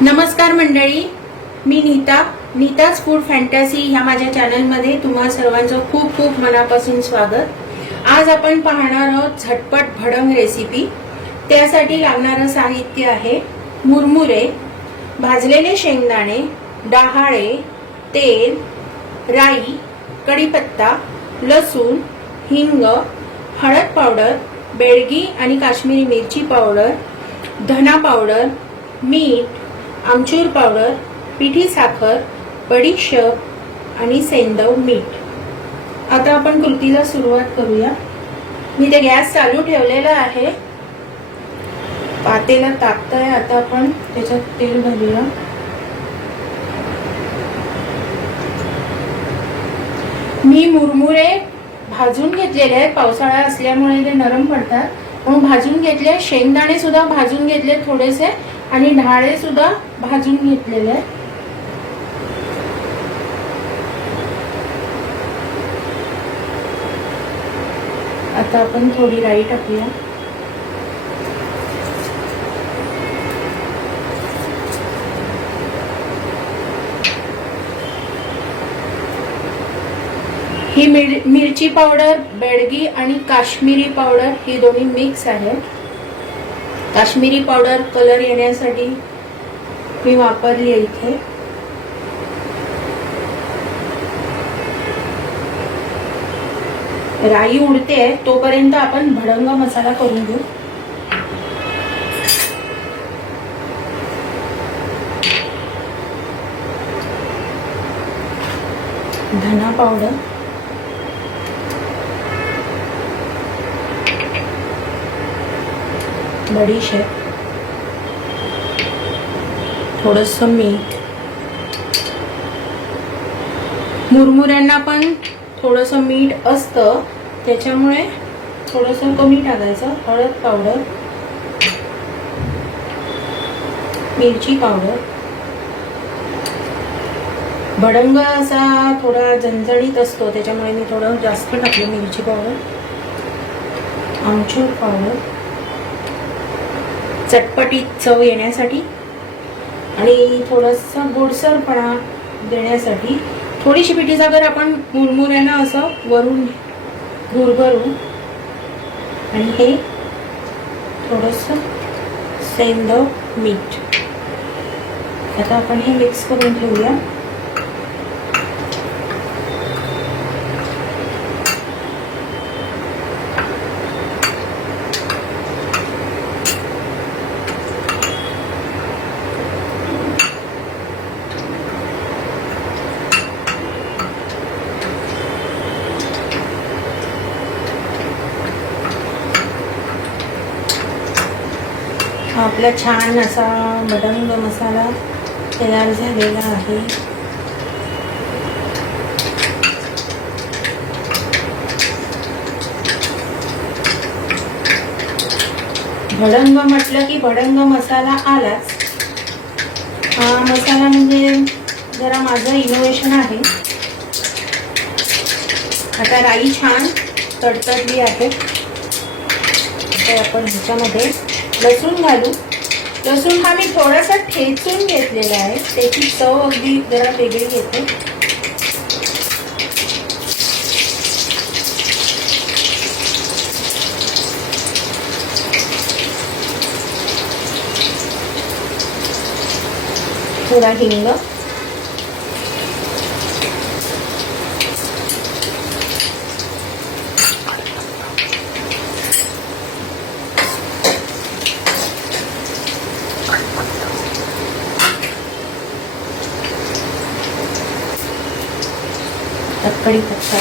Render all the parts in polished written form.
नमस्कार मंडळी, मी नीताच food fantasy ह्या माझ्या चॅनलमध्ये तुम्हा सर्वांचं खूप खूप मनापासून स्वागत। आज आपण पाहणार आहोत झटपट भडंग रेसिपी। त्यासाठी लागणारं साहित्य आहे मुरमुरे, भाजलेले शेंगदाणे, डहाळे, तेल, राई, कढीपत्ता, लसूण, हिंग, हळद पावडर, बेडगी आणि काश्मीरी मिरची पावडर, धना पावडर, मीठ, आमचूर पावडर, पिठी साखर, बडीशेप आणि सेंदव मीठ। आता आपण कृतीला सुरुवात करूया। मी ते गॅस चालू ठेवलेला आहे, पातेला तापतंय। आता आपण त्याच्यात तेल घालूया। मी मुरमुरे भाजून घेतलेले आहेत, पावसाळा असल्यामुळे ते नरम पडतात म्हणून भाजून घेतले। शेंगदाणे सुद्धा भाजून घेतले थोडेसे आणि ढाळे सुद्धा भाजून घेतलेले। आता आपण थोडी राई टाकूया। ही मिरची पावडर, बेडगी आणि काश्मीरी पावडर ही दोन्ही मिक्स आहे। काश्मीरी पावडर कलर येण्यासाठी मी वापरली इथे। राई उडते तोपर्यंत आपण भडंग मसाला करून घेऊ। धना पावडर, बडीशेप, थोडंसं मीठ, मुरमुऱ्यांना पण थोडंसं मीठ असतं त्याच्यामुळे थोडंसं कमी टाकायचं। हळद पावडर, मिरची पावडर। भडंग असा थोडा झणझणीत असतो त्याच्यामुळे मी थोडं जास्त टाकली मिरची पावडर। आमचूर पावडर चटपटीत चव येण्यासाठी आणि थोडासा गोडसरपणा देण्यासाठी। थोडीशी पिठी साखर आपण मुरमुऱ्यांना असं वरून भुरभरू आणि हे थोडंसं सेंदव मीठ। आता आपण हे मिक्स करून ठेवूया। आपला छान असा भडंग मसाला तयार झालेला आहे। भडंग म्हटलं की भडंग मसाला आलाच। हा मसाला म्हणजे जरा माझं इनोव्हेशन आहे। आता राई छान तडतडली आहे, तर आपण ह्याच्यामध्ये लसूण घालू। लसूण हा मी थोडासा ठेचून घेतलेला आहे, त्याची चव अगदी जरा वेगळी येते। थोडा हिंग, कढीपत्ता,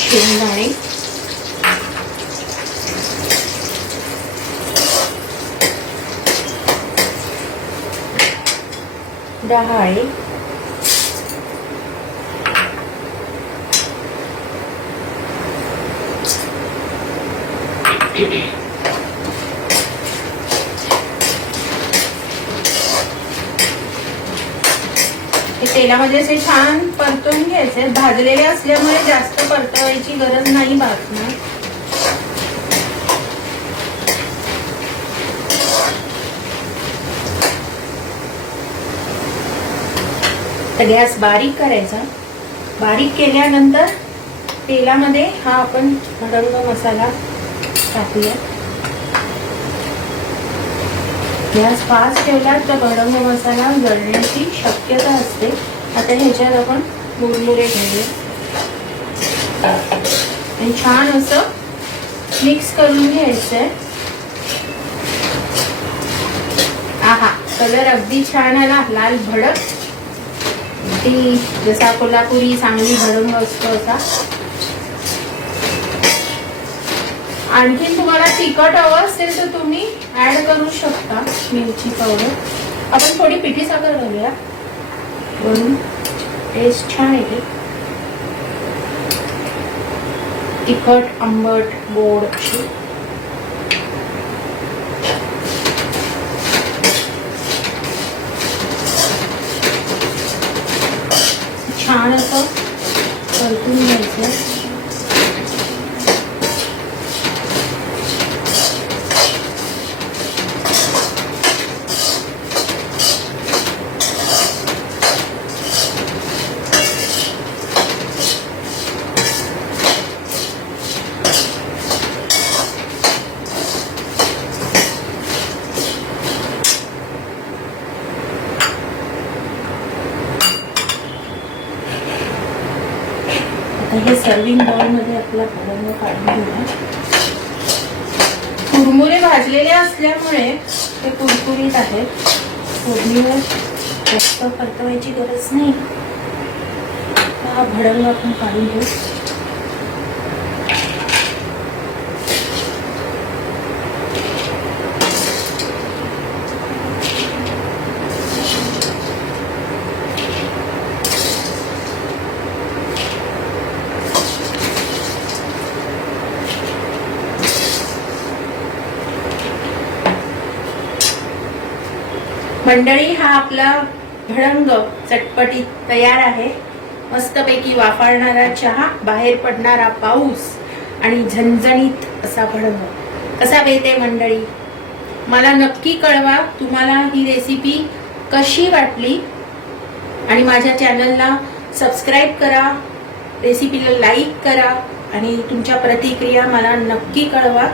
शेंगदाणे, डहाळे, तेलामध्ये असे छान परतून घ्यायचे. भाजलेले असल्यामुळे जास्त परतवायची गरज नाही भाजणार. तर गॅस बारीक करायचा. बारीक केल्यानंतर तेलामध्ये हा आपण भडंग मसाला टाकूया. गॅस फास्ट ठेवला तर भडंग मसाला जळण्याची शक्यता असते. आता ह्याच्यात आपण मुरमुरे घालूया आणि छान असं मिक्स करून घ्यायचंय. आहा, कलर अगदी छान आला, लाल भडक, ती जसा कोल्हापुरी सांगली भडंग असतो असा. आणखीन तुम्हाला तिखट हवं असेल तर तुम्ही ऍड करू शकता मिरची पावडर. आपण थोडी पिठी साखर घालूया वरून, टेस्ट छान येते. तिखट, आंबट, गोड अशी. छान असं परतून घ्यायचं. हे सर्विंग बाउल मध्ये आपला भडंग काढून घेऊया. कुरमुरे भाजलेले असल्यामुळे ते कुरकुरीत आहेत. फोडणीवर जास्त परतवायची गरज नाही. हा भडंग आपण काढून घेऊ. मंडळी, हा आपला भडंग चटपटीत तयार आहे. मस्तपैकी वाफाळणारा चहा, बाहेर पडणारा पाऊस आणि झणझणीत असा भडंग. कसा बेत आहे मंडळी? मला नक्की कळवा तुम्हाला ही रेसिपी कशी वाटली. आणि माझ्या चॅनलला सबस्क्राईब करा, रेसिपीला लाईक करा आणि तुमच्या प्रतिक्रिया मला नक्की कळवा.